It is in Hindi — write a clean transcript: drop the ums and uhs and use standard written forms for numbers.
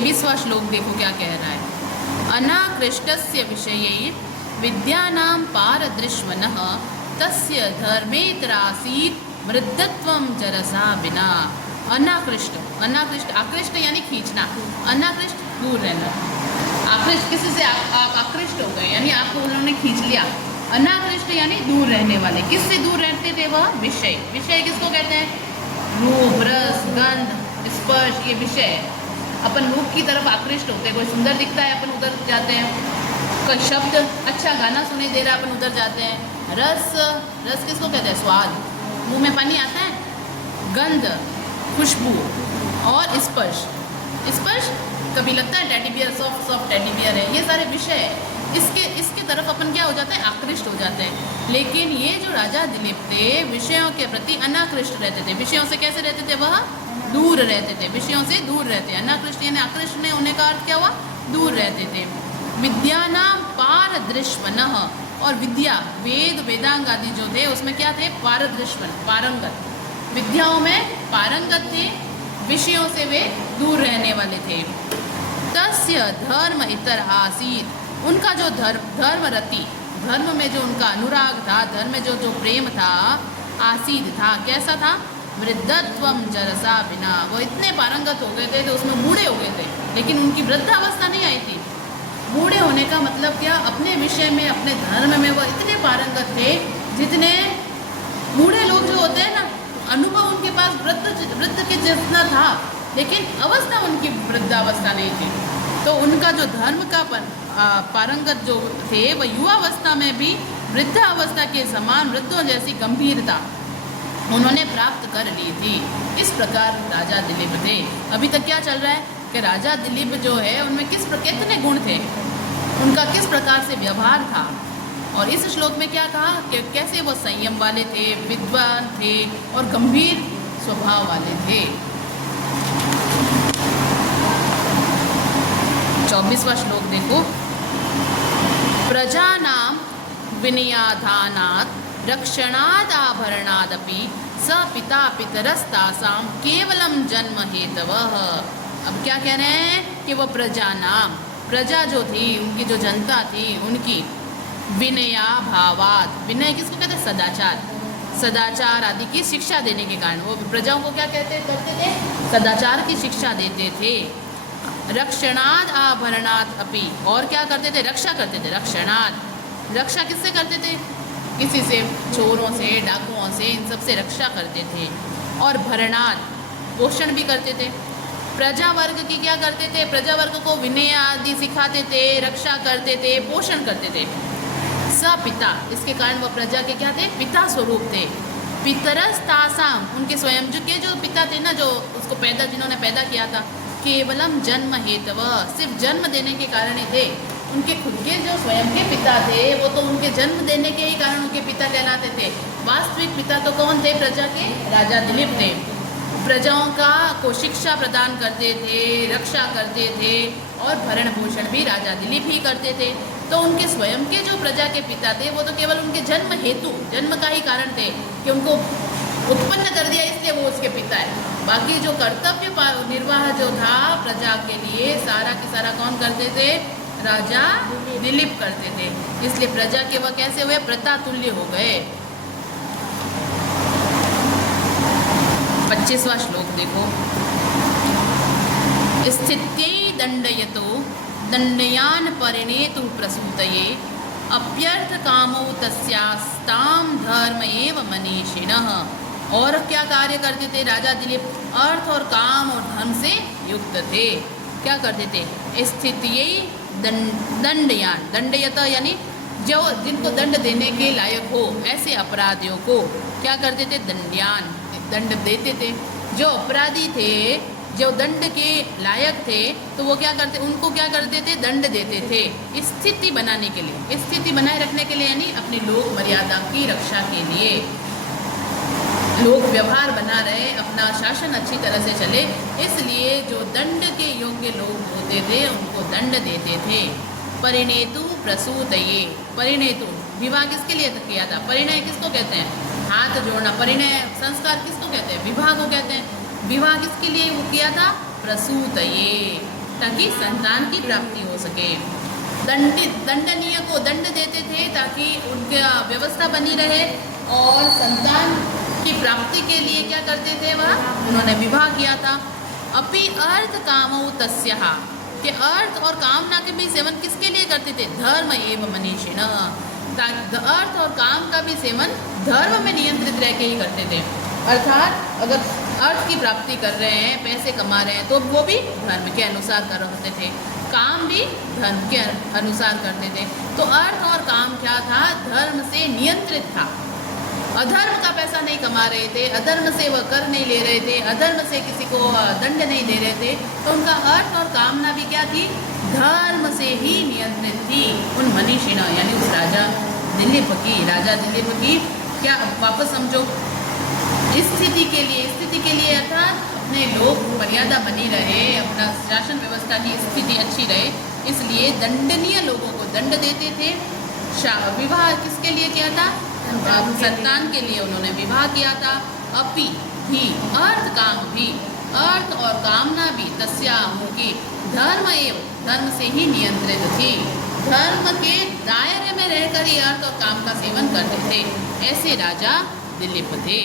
23वां श्लोक देखो क्या कह रहा है। अनाकृष्टस्य विषये विद्यानां पारदृश्मनः तस्य धर्मेतरासीत् मृद्धत्वं जरसा बिना। अनाकृष्ट, अनाकृष्ट, आकृष्ट यानी खींचना, अनाकृष्ट दूर रहना। आकृष्ट किसी से आप आकृष्ट हो गए यानी आपको उन्होंने खींच लिया। अनाकृष्ट यानी दूर रहने वाले। किससे दूर रहते थे वह? विषय। विषय किसको कहते हैं? रूप, रस, गंध, स्पर्श, ये विषय। अपन रूप की तरफ आकृष्ट होते हैं, कोई सुंदर दिखता है अपन उधर जाते हैं, कोई शब्द अच्छा गाना सुने दे रहा है अपन उधर जाते हैं। रस, रस किसको कहते हैं? स्वाद, मुंह में पानी आता है। गंध, खुशबू, और स्पर्श, स्पर्श कभी लगता है teddy bear soft soft teddy bear है, ये सारे विषय इसके तरफ अपन क्या हो जाते हैं? आकृष्ट हो जाते हैं। लेकिन ये जो राजा दिलीप थे विषयों के प्रति अनाकृष्ट रहते थे। विषयों से कैसे रहते थे? वह दूर रहते थे, विषयों से दूर रहते। अनाकृष्ट यानी आकृष्ट नहीं होने का अर्थ क्या हुआ? दूर रहते थे। विद्यानाम पारदृश्मनः, और विद्या, वेद, वेदांग आदि जो थे उसमें क्या थे? पारदृश्मन, पारंगत, विद्याओं में पारंगत थे, विषयों से वे दूर रहने वाले थे। तस्य धर्म इतर आसीत, उनका जो धर्म रति, धर्म में जो उनका अनुराग था, धर्म में जो प्रेम था, आसीद था, कैसा था? वृद्धत्वम जरसा बिना, वो इतने पारंगत हो गए थे तो उसमें बूढ़े हो गए थे, लेकिन उनकी वृद्धावस्था नहीं आई थी। बूढ़े होने का मतलब क्या? अपने विषय में, अपने धर्म में वो इतने पारंगत थे जितने बूढ़े लोग जो होते हैं ना, अनुभव उनके पास वृद्ध के जितना था, लेकिन अवस्था उनकी वृद्धावस्था नहीं थी। तो उनका जो धर्म का पारंगत जो थे वह युवावस्था में भी वृद्धावस्था के समान वृद्धों जैसी गंभीरता उन्होंने प्राप्त कर ली थी। इस प्रकार राजा दिलीप थे। अभी तक क्या चल रहा है कि राजा दिलीप जो है उनमें कितने गुण थे, उनका किस प्रकार से व्यवहार था। और इस श्लोक में क्या कहा कि कैसे वो संयम वाले थे, विद्वान थे और गंभीर स्वभाव वाले थे। 24वां श्लोक देखो। प्रजानां विनयाधानात् रक्षणाद् आभरणादपि स पिता पितरस्तासां केवलं जन्म हेतवः। अब क्या कह रहे हैं कि वो प्रजानाम, प्रजा जो थी, उनकी जो जनता थी, उनकी विनया भावात, विनय किसको कहते हैं? सदाचार, सदाचार आदि की शिक्षा देने के कारण वो प्रजाओं को क्या करते थे? सदाचार की शिक्षा देते थे। रक्षणाद आभरणात् अपि, और क्या करते थे? रक्षा करते थे। रक्षणाद, रक्षा किससे करते थे? किसी से, चोरों से, डाकुओं से, इन सब से रक्षा करते थे। और भरणाद, पोषण भी करते थे। प्रजा वर्ग की क्या करते थे? प्रजा वर्ग को विनय आदि सिखाते थे, रक्षा करते थे, पोषण करते थे। स पिता, इसके कारण वह प्रजा के क्या थे? पिता स्वरूप थे। पितरस्तासाम, उनके स्वयं जो पिता थे ना, जो उसको जिन्होंने पैदा किया था, केवलम जन्म हेतव, सिर्फ जन्म देने के कारण ही थे। उनके खुद के जो स्वयं के पिता थे वो तो उनके जन्म देने के ही कारण उनके पिता कहलाते थे। वास्तविक पिता तो कौन थे? प्रजा के राजा दिलीप थे। प्रजाओं को शिक्षा प्रदान करते थे, रक्षा करते थे और भरण पोषण भी राजा दिलीप ही करते थे। तो उनके स्वयं के जो प्रजा के पिता थे वो तो केवल उनके जन्म हेतु, जन्म का ही कारण थे कि उनको उत्पन्न कर दिया, इसलिए वो उसके पिता है। बाकी जो कर्तव्य निर्वाह जो था प्रजा के लिए, सारा के सारा कौन करते थे? राजा दिलीप करते थे। इसलिए प्रजा के वह कैसे हुए? प्रतातुल्य हो गए। 25वां श्लोक देखो। स्थित्यै दंडयतो दंडयान परिणेतु प्रसूतये अप्यर्थ कामो तस्यास्तां धर्म एव मनीषिणः। और क्या कार्य करते थे राजा दिलीप? अर्थ और काम और धर्म से युक्त थे। क्या करते थे? स्थित्यै दंडयान, दंडयत यानी जो जिनको दंड देने के लायक हो ऐसे अपराधियों को क्या करते थे? दंडयान, दंड देते थे। जो अपराधी थे, जो दंड के लायक थे, तो वो क्या करते? उनको क्या करते थे? दंड देते थे। स्थिति बनाने के लिए, स्थिति बनाए रखने के लिए, यानी अपनी लोक मर्यादा की रक्षा के लिए, लोक व्यवहार बना रहे, अपना शासन अच्छी तरह से चले, इसलिए जो दंड के योग्य लोग होते थे उनको दंड देते थे। परिणेतु प्रसूतये, परिणेतु विवाह किसके लिए किया था? परिणय किसको कहते हैं? हाथ जोड़ना। परिणय संस्कार किसको कहते हैं? विवाह को कहते हैं। विवाह किसके लिए वो किया था? प्रसूतये, ताकि संतान की प्राप्ति हो सके। दंडनीय को दंड देते थे ताकि उनकी व्यवस्था बनी रहे, और संतान की प्राप्ति के लिए क्या करते थे वह, उन्होंने विवाह किया था। अपि अर्थ कामौ तस्याः, कि अर्थ और कामना के भी सेवन किसके लिए करते थे, धर्म एवं मनीषिणः, अर्थ और काम का भी सेवन धर्म में नियंत्रित रह के ही करते थे। अर्थात अगर अर्थ की प्राप्ति कर रहे हैं, पैसे कमा रहे हैं, तो वो भी धर्म के अनुसार करते थे, काम भी धर्म के अनुसार करते थे। तो अर्थ और काम क्या था, धर्म से नियंत्रित था। अधर्म का पैसा नहीं कमा रहे थे, अधर्म से वह कर नहीं ले रहे थे, अधर्म से किसी को दंड नहीं दे रहे थे, तो उनका अर्थ और कामना भी क्या थी, धर्म से ही नियंत्रित थी। उन मनीषिणा यानी उस राजा दिलीप की क्या, वापस समझो, स्थिति के लिए अर्थात अपने लोग मर्यादा बनी रहे, अपना शासन व्यवस्था की स्थिति अच्छी रहे, इसलिए दंडनीय लोगों को दंड देते थे। विवाह किसके लिए किया था, संतान के लिए उन्होंने विवाह किया था। अपि भी अर्थ काम भी, अर्थ और कामना भी तस्याः की धर्म एवं, धर्म से ही नियंत्रित थी। धर्म के दायरे में रहकर ही अर्थ और काम का सेवन करते थे। ऐसे राजा दिलीप थे।